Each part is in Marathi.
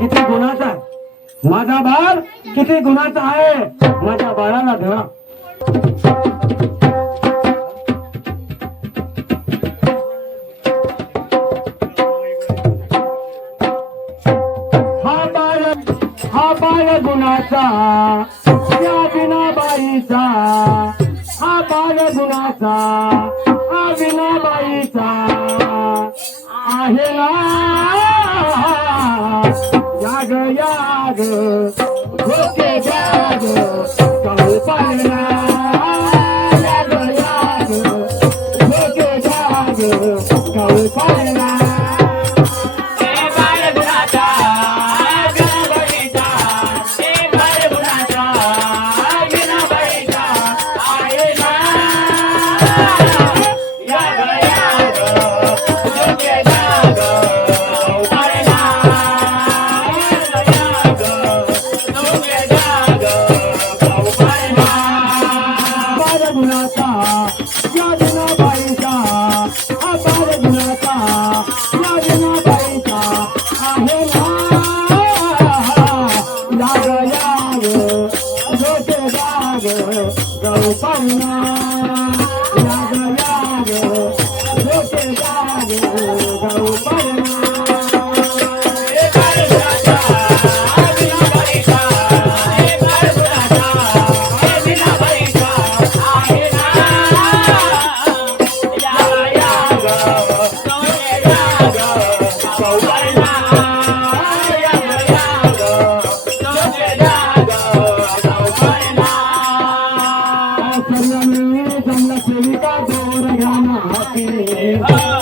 किती गुणाचा आहे? माझा बाळ किती गुणाचा आहे? माझ्या बाळाला धरा. हा बाळ हा बाळ गुणाचा या विनाबाईचा हा बाळ गुणाचा हा विनाबाईचा आहे ना? याग याग धोके बाळ गुणाचा या विनाबाईचा हा बाळ गुणाचा या विनाबाईचा आहे ना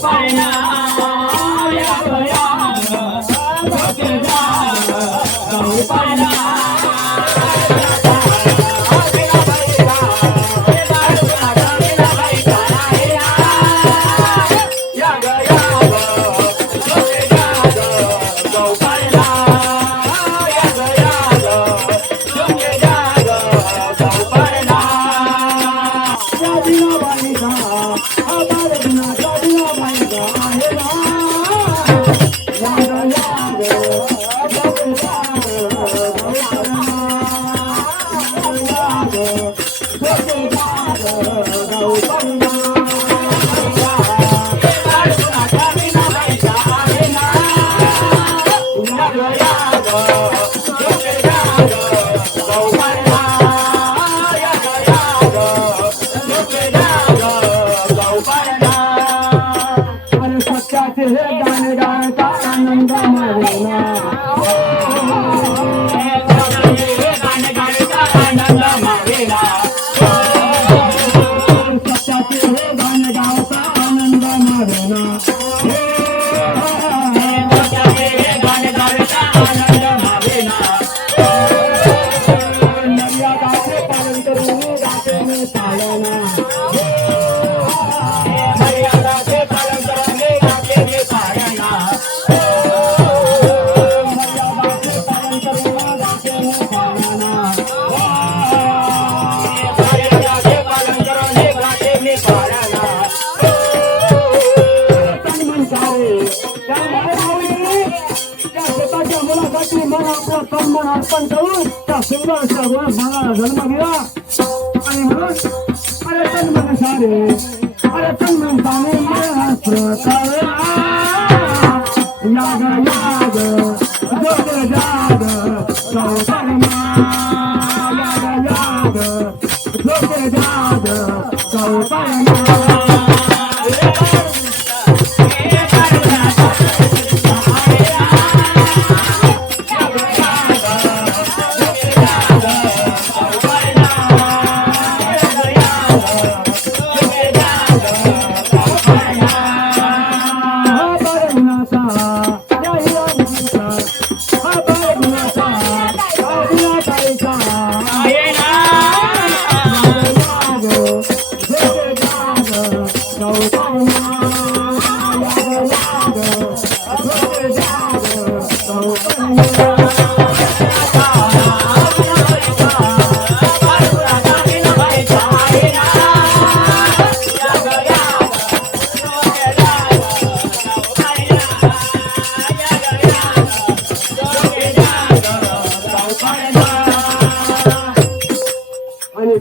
Final हे मर्यादाचे पालन करून गाते मी पाळणा पालन करून गाते मी पालन करून गाते पालन त्या स्वतःच्या मुलासाठी मन अर्पण करून त्या सुंदरच्या गुणस्थानाला जन्म दिला आणि म्हणून अरे तन मन सारे अरे तन मन सारे महाराष्ट्र कळला याग याग जोग जाग चौधर्मा याग याग जोग जाग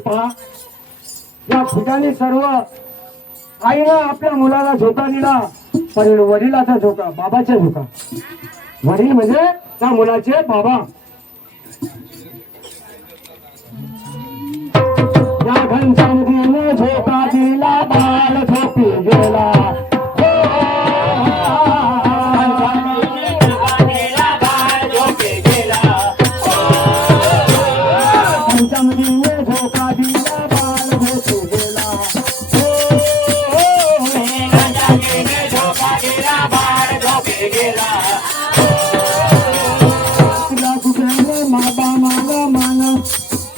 पहा या ठिकाणी सर्व आईनं आपल्या मुलाला झोका दिला पण वडिलाचा झोका बाबाचा झोका. वडील म्हणजे त्या मुलाचे बाबा.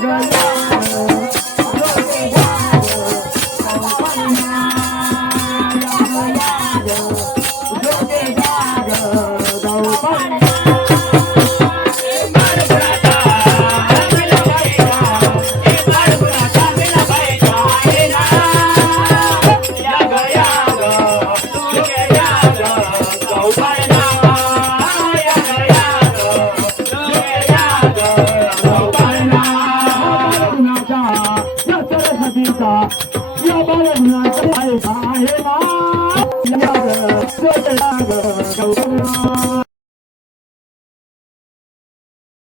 Bye.